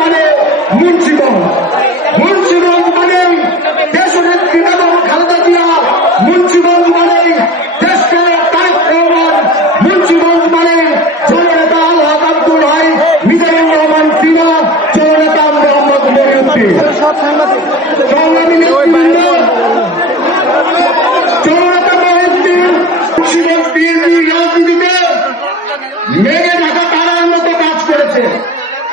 মানে মুন্সিগঞ্জ। মুন্সিগঞ্জ দেশকে তারেক রহমান মুন্সিগঞ্জ মানে জননেতা আল্লাহ আব্দুল হাই মিজানুর রহমান সিনা জননেতা মোহাম্মদ সংগ্রামী নেতৃবৃন্দ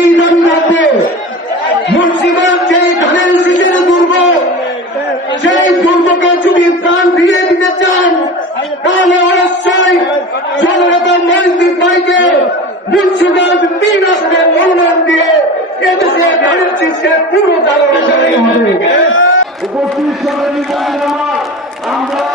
একটি দাবি রাখবে যেই দুর্গ সেই দুর্গকে যদি প্রাণ ফিরিয়ে দিতে চান, তাহলে অবশ্যই জননেতা মহিন্দির ভাইকে মুন্সিগঞ্জ তিন আসনের মনোনয়ন দিয়ে এদেশে ধানের শীষের পুরো চালনা করতে হবে। উপস্থিত আমরা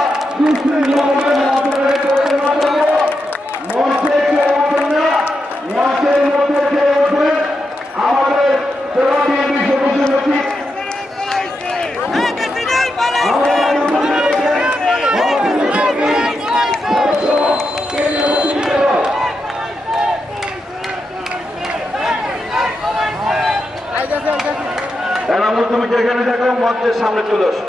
এনামুল তুমি যেখানে দেখো মঞ্চের সামনে চলে আসো।